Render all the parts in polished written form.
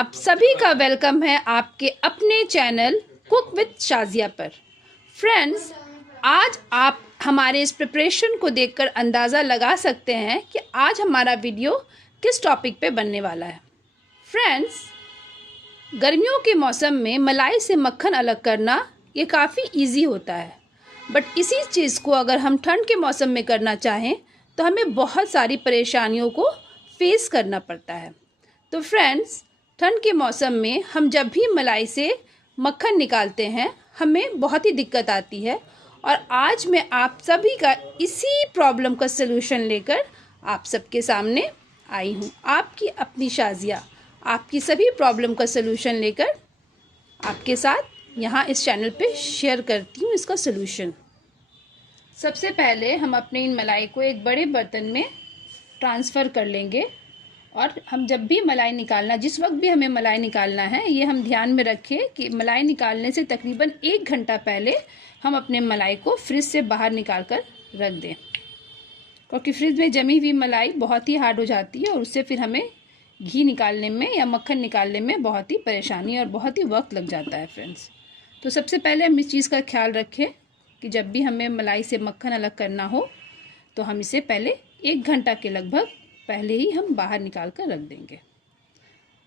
आप सभी का वेलकम है आपके अपने चैनल कुक विद शाजिया पर। फ्रेंड्स, आज आप हमारे इस प्रिपरेशन को देखकर अंदाज़ा लगा सकते हैं कि आज हमारा वीडियो किस टॉपिक पे बनने वाला है। फ्रेंड्स, गर्मियों के मौसम में मलाई से मक्खन अलग करना ये काफ़ी इजी होता है, बट इसी चीज़ को अगर हम ठंड के मौसम में करना चाहें तो हमें बहुत सारी परेशानियों को फेस करना पड़ता है। तो फ्रेंड्स, ठंड के मौसम में हम जब भी मलाई से मक्खन निकालते हैं हमें बहुत ही दिक्कत आती है, और आज मैं आप सभी का इसी प्रॉब्लम का सलूशन लेकर आप सबके सामने आई हूँ। आपकी अपनी शाजिया आपकी सभी प्रॉब्लम का सलूशन लेकर आपके साथ यहाँ इस चैनल पे शेयर करती हूँ इसका सलूशन। सबसे पहले हम अपने इन मलाई को एक बड़े बर्तन में ट्रांसफ़र कर लेंगे, और हम जब भी मलाई निकालना, जिस वक्त भी हमें मलाई निकालना है, ये हम ध्यान में रखें कि मलाई निकालने से तकरीबन 1 घंटा पहले हम अपने मलाई को फ्रिज से बाहर निकाल कर रख दें, क्योंकि फ्रिज में जमी हुई मलाई बहुत ही हार्ड हो जाती है और उससे फिर हमें घी निकालने में या मक्खन निकालने में बहुत ही परेशानी और बहुत ही वक्त लग जाता है। फ्रेंड्स, तो सबसे पहले हम इस चीज़ का ख्याल रखें कि जब भी हमें मलाई से मक्खन अलग करना हो तो हम इसे पहले 1 घंटा के लगभग पहले ही हम बाहर निकाल कर रख देंगे।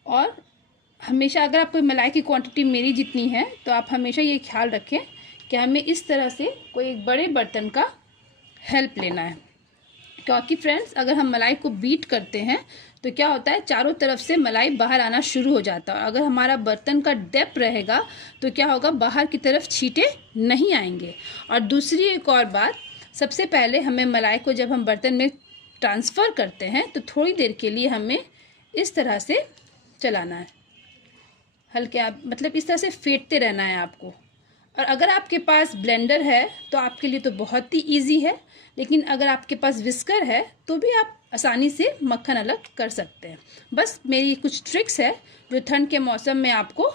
और हमेशा अगर आपको मलाई की क्वांटिटी मेरी जितनी है तो आप हमेशा ये ख्याल रखें कि हमें इस तरह से कोई एक बड़े बर्तन का हेल्प लेना है, क्योंकि फ्रेंड्स अगर हम मलाई को बीट करते हैं तो क्या होता है, चारों तरफ से मलाई बाहर आना शुरू हो जाता है। अगर हमारा बर्तन का डेप्थ रहेगा तो क्या होगा, बाहर की तरफ छींटे नहीं आएंगे। और दूसरी एक और बात, सबसे पहले हमें मलाई को जब हम बर्तन में ट्रांसफ़र करते हैं तो थोड़ी देर के लिए हमें इस तरह से चलाना है, हल्के आप मतलब इस तरह से फेंटते रहना है आपको। और अगर आपके पास ब्लेंडर है तो आपके लिए तो बहुत ही इजी है, लेकिन अगर आपके पास विस्कर है तो भी आप आसानी से मक्खन अलग कर सकते हैं। बस मेरी कुछ ट्रिक्स है जो ठंड के मौसम में आपको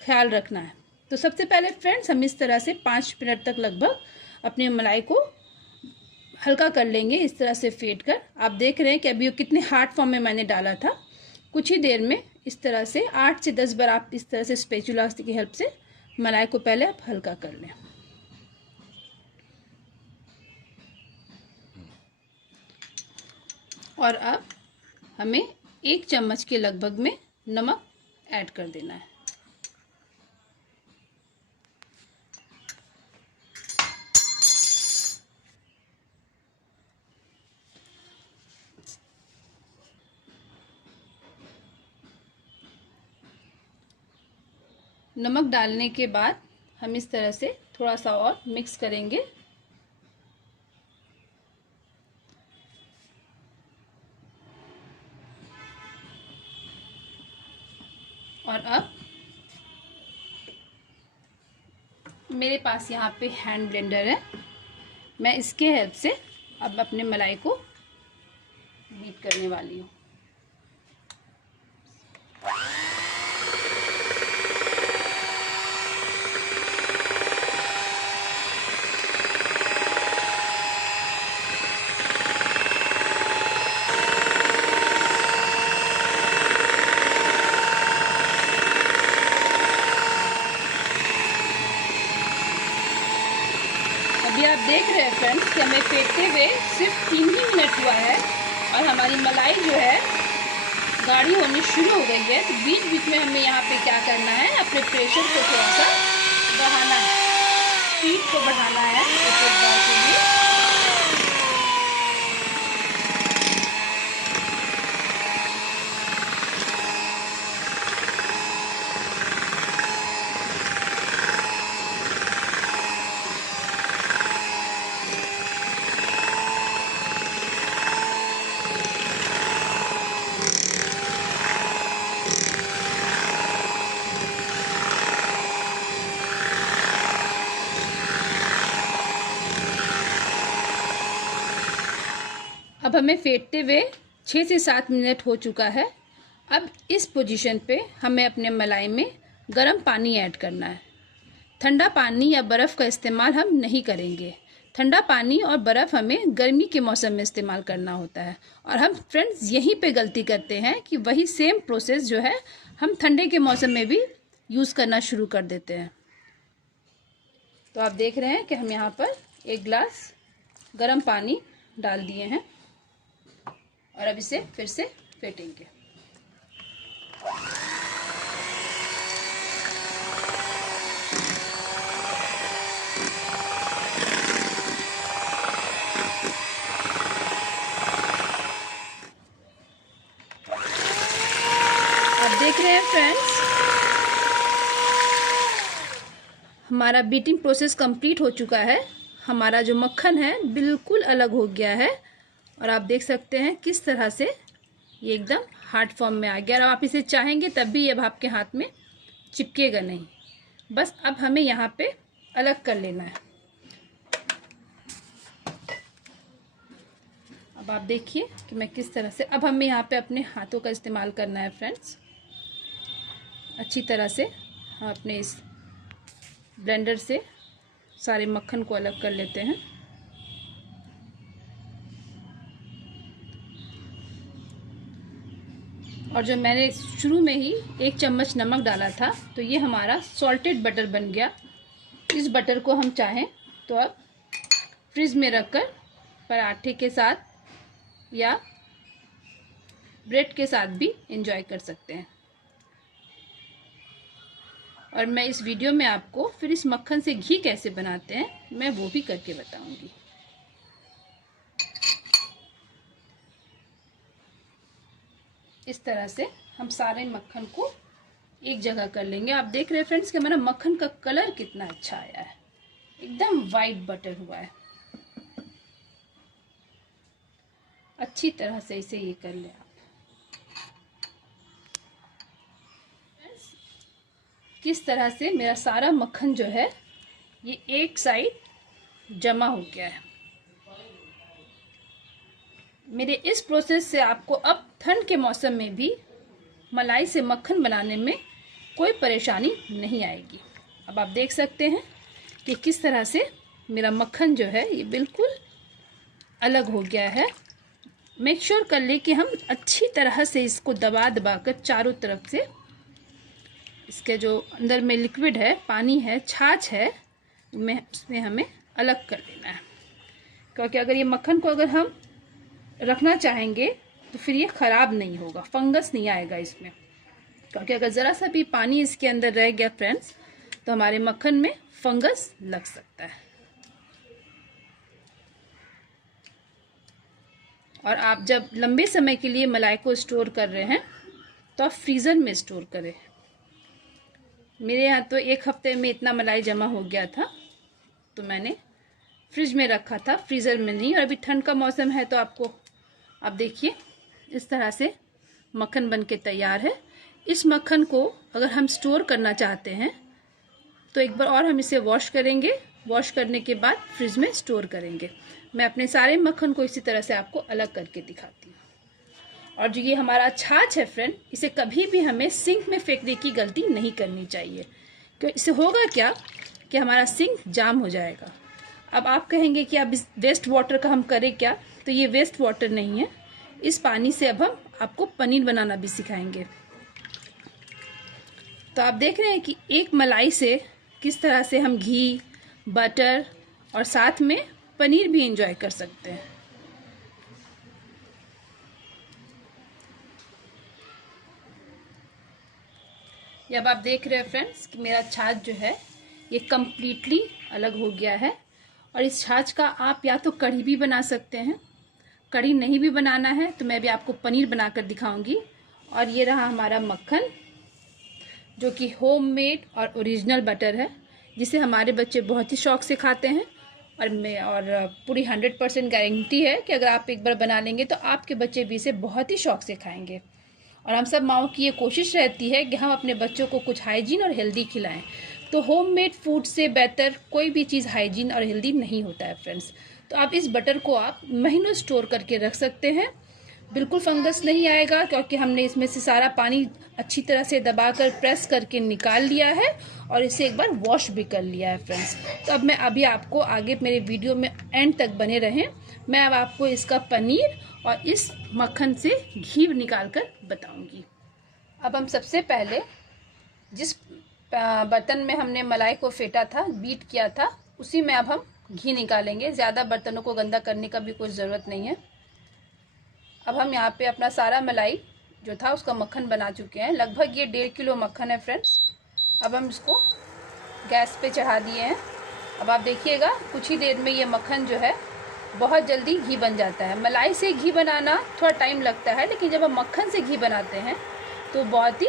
ख्याल रखना है। तो सबसे पहले फ्रेंड्स हम इस तरह से 5 मिनट तक लगभग अपने मलाई को हल्का कर लेंगे, इस तरह से फेंट कर। आप देख रहे हैं कि अभी वो कितने हार्ड फॉर्म में मैंने डाला था। कुछ ही देर में इस तरह से 8 से 10 बार आप इस तरह से स्पैचुला की हेल्प से मलाई को पहले आप हल्का कर लें। और अब हमें 1 चम्मच के लगभग में नमक ऐड कर देना है। नमक डालने के बाद हम इस तरह से थोड़ा सा और मिक्स करेंगे। और अब मेरे पास यहाँ पे हैंड ब्लेंडर है, मैं इसके हेल्प से अब अपने मलाई को बीट करने वाली हूँ। अभी आप देख रहे हैं फ्रेंड्स कि हमें फेंटते हुए सिर्फ 3 ही मिनट हुआ है और हमारी मलाई जो है गाढ़ी होनी शुरू हो गई है। तो बीच बीच में हमें यहाँ पे क्या करना है, अपने प्रेशर को थोड़ा सा बढ़ाना है, स्पीड को बढ़ाना है एक बार के लिए। अब हमें फेंटते हुए 6 से 7 मिनट हो चुका है। अब इस पोजीशन पे हमें अपने मलाई में गर्म पानी ऐड करना है। ठंडा पानी या बर्फ़ का इस्तेमाल हम नहीं करेंगे। ठंडा पानी और बर्फ़ हमें गर्मी के मौसम में इस्तेमाल करना होता है, और हम फ्रेंड्स यहीं पे गलती करते हैं कि वही सेम प्रोसेस जो है हम ठंडे के मौसम में भी यूज़ करना शुरू कर देते हैं। तो आप देख रहे हैं कि हम यहाँ पर 1 गिलास गर्म पानी डाल दिए हैं और अब इसे फिर से फेंटेंगे। आप देख रहे हैं फ्रेंड्स, हमारा बीटिंग प्रोसेस कंप्लीट हो चुका है। हमारा जो मक्खन है बिल्कुल अलग हो गया है और आप देख सकते हैं किस तरह से ये एकदम हार्ड फॉर्म में आ गया। और आप इसे चाहेंगे तब भी ये आपके हाथ में चिपकेगा नहीं। बस अब हमें यहाँ पे अलग कर लेना है। अब आप देखिए कि मैं किस तरह से, अब हमें यहाँ पे अपने हाथों का इस्तेमाल करना है फ्रेंड्स। अच्छी तरह से हम अपने इस ब्लेंडर से सारे मक्खन को अलग कर लेते हैं। और जो मैंने शुरू में ही 1 चम्मच नमक डाला था, तो ये हमारा सॉल्टेड बटर बन गया। इस बटर को हम चाहें तो अब फ्रिज में रखकर पराठे के साथ या ब्रेड के साथ भी एंजॉय कर सकते हैं। और मैं इस वीडियो में आपको फिर इस मक्खन से घी कैसे बनाते हैं मैं वो भी करके बताऊंगी। इस तरह से हम सारे मक्खन को एक जगह कर लेंगे। आप देख रहे हैं फ्रेंड्स कि हमारा मक्खन का कलर कितना अच्छा आया है, एकदम वाइट बटर हुआ है। अच्छी तरह से इसे ये कर ले आप। किस तरह से मेरा सारा मक्खन जो है ये एक साइड जमा हो गया है। मेरे इस प्रोसेस से आपको अब ठंड के मौसम में भी मलाई से मक्खन बनाने में कोई परेशानी नहीं आएगी। अब आप देख सकते हैं कि किस तरह से मेरा मक्खन जो है ये बिल्कुल अलग हो गया है। मेक श्योर कर ले कि हम अच्छी तरह से इसको दबा दबा कर चारों तरफ से इसके जो अंदर में लिक्विड है, पानी है, छाछ है, उसमें हमें अलग कर लेना है। क्योंकि अगर ये मक्खन को अगर हम रखना चाहेंगे तो फिर ये ख़राब नहीं होगा, फंगस नहीं आएगा इसमें। क्योंकि अगर ज़रा सा भी पानी इसके अंदर रह गया फ्रेंड्स तो हमारे मक्खन में फंगस लग सकता है। और आप जब लंबे समय के लिए मलाई को स्टोर कर रहे हैं तो आप फ्रीज़र में स्टोर करें। मेरे यहाँ तो 1 हफ्ते में इतना मलाई जमा हो गया था तो मैंने फ्रिज में रखा था, फ्रीज़र में नहीं। और अभी ठंड का मौसम है तो आपको आप देखिए इस तरह से मक्खन बन के तैयार है। इस मक्खन को अगर हम स्टोर करना चाहते हैं तो एक बार और हम इसे वॉश करेंगे। वॉश करने के बाद फ्रिज में स्टोर करेंगे। मैं अपने सारे मक्खन को इसी तरह से आपको अलग करके दिखाती हूँ। और जो ये हमारा छाछ है फ्रेंड, इसे कभी भी हमें सिंक में फेंकने की गलती नहीं करनी चाहिए। क्योंकि इससे होगा क्या कि हमारा सिंक जाम हो जाएगा। अब आप कहेंगे कि अब इस वेस्ट वाटर का हम करें क्या, तो ये वेस्ट वाटर नहीं है। इस पानी से अब हम आपको पनीर बनाना भी सिखाएंगे। तो आप देख रहे हैं कि एक मलाई से किस तरह से हम घी, बटर और साथ में पनीर भी एंजॉय कर सकते हैं। अब आप देख रहे हैं फ्रेंड्स कि मेरा छाछ जो है ये कम्प्लीटली अलग हो गया है। और इस छाछ का आप या तो कढ़ी भी बना सकते हैं, कढ़ी नहीं भी बनाना है तो मैं भी आपको पनीर बनाकर दिखाऊंगी। और ये रहा हमारा मक्खन जो कि होममेड और ओरिजिनल बटर है, जिसे हमारे बच्चे बहुत ही शौक से खाते हैं। और पूरी 100% गारंटी है कि अगर आप एक बार बना लेंगे तो आपके बच्चे भी इसे बहुत ही शौक से खाएंगे। और हम सब माँओं की ये कोशिश रहती है कि हम अपने बच्चों को कुछ हाइजीन और हेल्दी खिलाएं। तो होममेड फूड से बेहतर कोई भी चीज़ हाइजीन और हेल्दी नहीं होता है फ्रेंड्स। तो आप इस बटर को आप महीनों स्टोर करके रख सकते हैं, बिल्कुल फंगस नहीं आएगा। क्योंकि हमने इसमें से सारा पानी अच्छी तरह से दबाकर प्रेस करके निकाल लिया है और इसे एक बार वॉश भी कर लिया है फ्रेंड्स। तो अब मैं अभी आपको आगे मेरे वीडियो में एंड तक बने रहें, मैं अब आपको इसका पनीर और इस मक्खन से घी निकाल कर बताऊंगी। अब हम सबसे पहले जिस बर्तन में हमने मलाई को फेंटा था, बीट किया था, उसी में अब हम घी निकालेंगे। ज़्यादा बर्तनों को गंदा करने का भी कोई ज़रूरत नहीं है। अब हम यहाँ पे अपना सारा मलाई जो था उसका मक्खन बना चुके हैं। लगभग ये 1.5 किलो मक्खन है फ्रेंड्स। अब हम इसको गैस पे चढ़ा दिए हैं। अब आप देखिएगा कुछ ही देर में ये मक्खन जो है बहुत जल्दी घी बन जाता है। मलाई से घी बनाना थोड़ा टाइम लगता है, लेकिन जब हम मक्खन से घी बनाते हैं तो बहुत ही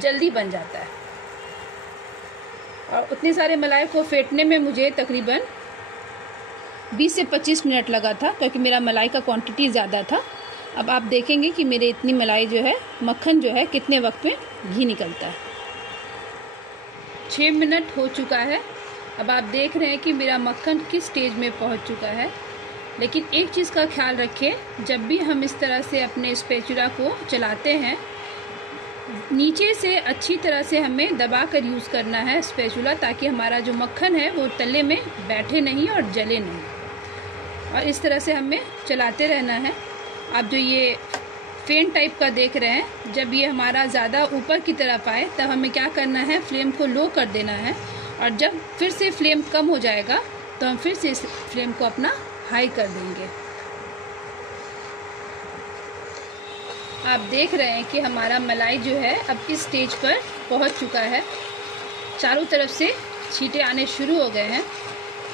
जल्दी बन जाता है। और उतने सारे मलाई को फेंटने में मुझे तकरीबन 20 से 25 मिनट लगा था, क्योंकि मेरा मलाई का क्वांटिटी ज़्यादा था। अब आप देखेंगे कि मेरे इतनी मलाई जो है, मक्खन जो है, कितने वक्त में घी निकलता है। 6 मिनट हो चुका है। अब आप देख रहे हैं कि मेरा मक्खन किस स्टेज में पहुंच चुका है। लेकिन एक चीज़ का ख्याल रखें, जब भी हम इस तरह से अपने स्पैचुला को चलाते हैं, नीचे से अच्छी तरह से हमें दबा कर यूज़ करना है स्पैचुला, ताकि हमारा जो मक्खन है वो तले में बैठे नहीं और जले नहीं। और इस तरह से हमें चलाते रहना है। आप जो ये फेन टाइप का देख रहे हैं, जब ये हमारा ज़्यादा ऊपर की तरफ आए तब हमें क्या करना है, फ्लेम को लो कर देना है। और जब फिर से फ्लेम कम हो जाएगा तो हम फिर से इस फ्लेम को अपना हाई कर देंगे। आप देख रहे हैं कि हमारा मलाई जो है अब इस स्टेज पर पहुंच चुका है। चारों तरफ से छींटे आने शुरू हो गए हैं।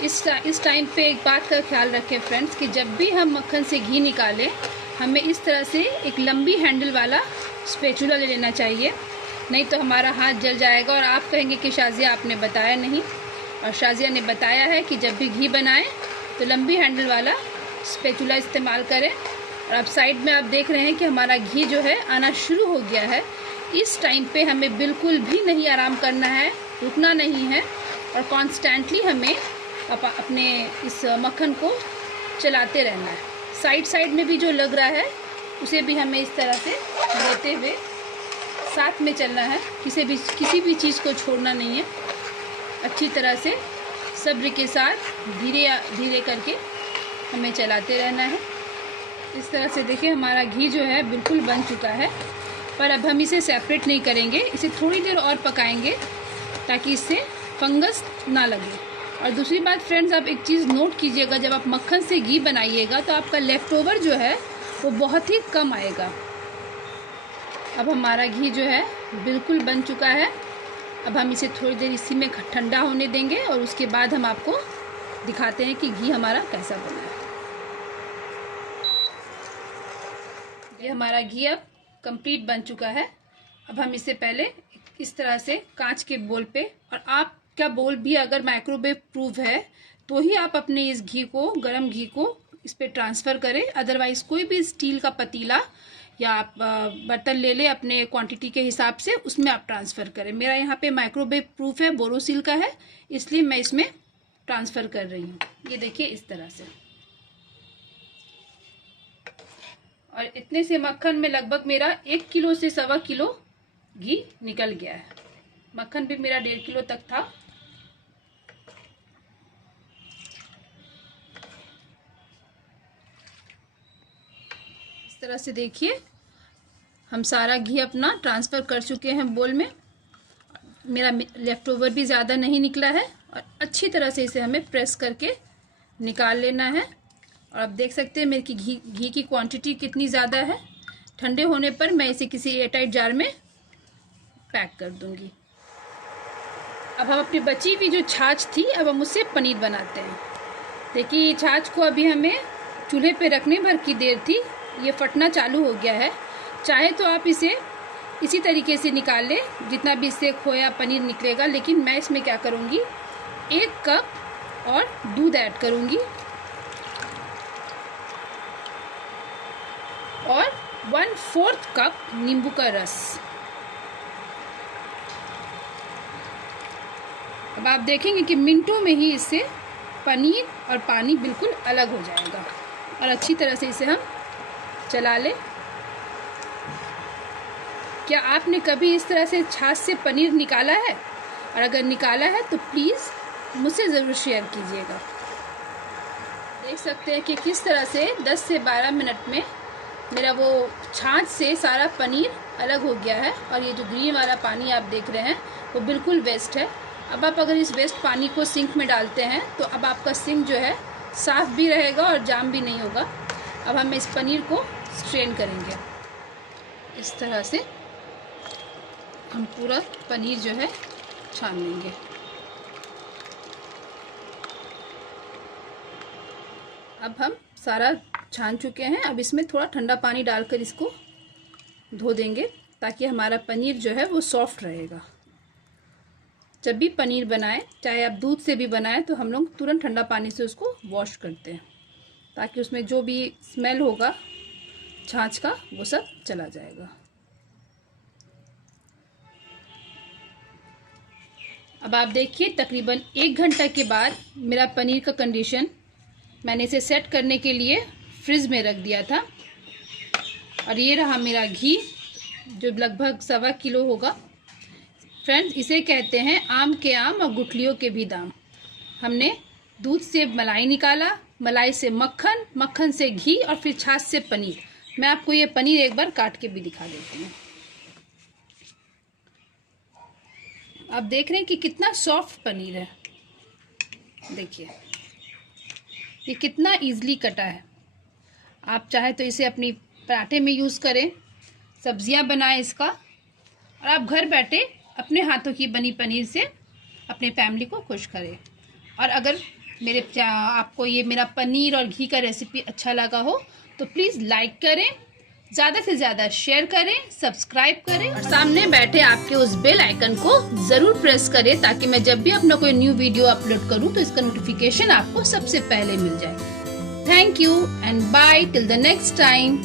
इस टाइम पे एक बात का ख्याल रखें फ्रेंड्स, कि जब भी हम मक्खन से घी निकालें, हमें इस तरह से एक लंबी हैंडल वाला स्पैचुला ले लेना चाहिए, नहीं तो हमारा हाथ जल जाएगा और आप कहेंगे कि शाज़िया आपने बताया नहीं। और शाज़िया ने बताया है कि जब भी घी बनाएं तो लंबी हैंडल वाला स्पैचुला इस्तेमाल करें। और अब साइड में आप देख रहे हैं कि हमारा घी जो है आना शुरू हो गया है। इस टाइम पे हमें बिल्कुल भी नहीं आराम करना है, रुकना नहीं है, और कॉन्स्टेंटली हमें अपने इस मक्खन को चलाते रहना है। साइड में भी जो लग रहा है उसे भी हमें इस तरह से लेते हुए साथ में चलना है। किसी भी चीज़ को छोड़ना नहीं है। अच्छी तरह से सब्र के साथ धीरे धीरे करके हमें चलाते रहना है। इस तरह से देखिए हमारा घी जो है बिल्कुल बन चुका है। पर अब हम इसे सेपरेट नहीं करेंगे, इसे थोड़ी देर और पकाएंगे ताकि इससे फंगस ना लगे। और दूसरी बात फ्रेंड्स, आप एक चीज़ नोट कीजिएगा, जब आप मक्खन से घी बनाइएगा तो आपका लेफ़्ट ओवर जो है वो बहुत ही कम आएगा। अब हमारा घी जो है बिल्कुल बन चुका है। अब हम इसे थोड़ी देर इसी में ठंडा होने देंगे और उसके बाद हम आपको दिखाते हैं कि घी हमारा कैसा बना है। ये हमारा घी अब कंप्लीट बन चुका है। अब हम इसे पहले इस तरह से कांच के बोल पे, और आपका बोल भी अगर माइक्रोवेव प्रूफ है तो ही आप अपने इस घी को, गरम घी को इस पे ट्रांसफ़र करें। अदरवाइज़ कोई भी स्टील का पतीला या आप बर्तन ले लें अपने क्वांटिटी के हिसाब से, उसमें आप ट्रांसफ़र करें। मेरा यहाँ पे माइक्रोवेव प्रूफ है, बोरोसिल का है, इसलिए मैं इसमें ट्रांसफ़र कर रही हूँ। ये देखिए इस तरह से। और इतने से मक्खन में लगभग मेरा 1 किलो से 1.25 किलो घी निकल गया है। मक्खन भी मेरा 1.5 किलो तक था। इस तरह से देखिए हम सारा घी अपना ट्रांसफ़र कर चुके हैं बोल में। मेरा लेफ़्ट ओवर भी ज़्यादा नहीं निकला है। और अच्छी तरह से इसे हमें प्रेस करके निकाल लेना है। और आप देख सकते हैं मेरी घी की क्वांटिटी कितनी ज़्यादा है। ठंडे होने पर मैं इसे किसी एयरटाइट जार में पैक कर दूंगी। अब हम अपनी बची हुई जो छाछ थी, अब हम उससे पनीर बनाते हैं। देखिए ये छाछ को अभी हमें चूल्हे पे रखने भर की देर थी, ये फटना चालू हो गया है। चाहे तो आप इसे इसी तरीके से निकाल लें जितना भी इससे खोया पनीर निकलेगा, लेकिन मैं इसमें क्या करूँगी, 1 कप और दूध ऐड करूँगी और 1/4 कप नींबू का रस। अब आप देखेंगे कि मिनटों में ही इससे पनीर और पानी बिल्कुल अलग हो जाएगा। और अच्छी तरह से इसे हम चला लें। क्या आपने कभी इस तरह से छाछ से पनीर निकाला है? और अगर निकाला है तो प्लीज़ मुझसे ज़रूर शेयर कीजिएगा। देख सकते हैं कि किस तरह से 10 से 12 मिनट में मेरा वो छाछ से सारा पनीर अलग हो गया है और ये जो ग्रीन वाला पानी आप देख रहे हैं वो बिल्कुल वेस्ट है। अब आप अगर इस वेस्ट पानी को सिंक में डालते हैं तो अब आपका सिंक जो है साफ़ भी रहेगा और जाम भी नहीं होगा। अब हम इस पनीर को स्ट्रेन करेंगे। इस तरह से हम पूरा पनीर जो है छान लेंगे। अब हम सारा छान चुके हैं। अब इसमें थोड़ा ठंडा पानी डालकर इसको धो देंगे ताकि हमारा पनीर जो है वो सॉफ्ट रहेगा। जब भी पनीर बनाएं, चाहे आप दूध से भी बनाएं, तो हम लोग तुरंत ठंडा पानी से उसको वॉश करते हैं ताकि उसमें जो भी स्मेल होगा छाछ का वो सब चला जाएगा। अब आप देखिए तकरीबन 1 घंटा के बाद मेरा पनीर का कंडीशन, मैंने इसे सेट करने के लिए फ्रिज में रख दिया था और ये रहा मेरा घी जो लगभग 1.25 किलो होगा। फ्रेंड्स, इसे कहते हैं आम के आम और गुठलियों के भी दाम। हमने दूध से मलाई निकाला, मलाई से मक्खन, मक्खन से घी और फिर छाछ से पनीर। मैं आपको ये पनीर एक बार काट के भी दिखा देती हूँ। आप देख रहे हैं कि कितना सॉफ्ट पनीर है। देखिए ये कितना इजीली कटा है। आप चाहे तो इसे अपनी पराठे में यूज़ करें, सब्जियां बनाएं इसका, और आप घर बैठे अपने हाथों की बनी पनीर से अपने फैमिली को खुश करें। और अगर आपको ये मेरा पनीर और घी का रेसिपी अच्छा लगा हो तो प्लीज़ लाइक करें, ज़्यादा से ज़्यादा शेयर करें, सब्सक्राइब करें और सामने बैठे आपके उस बेल आइकन को ज़रूर प्रेस करें ताकि मैं जब भी अपना कोई न्यू वीडियो अपलोड करूं तो इसका नोटिफिकेशन आपको सबसे पहले मिल जाए। Thank you and bye till the next time.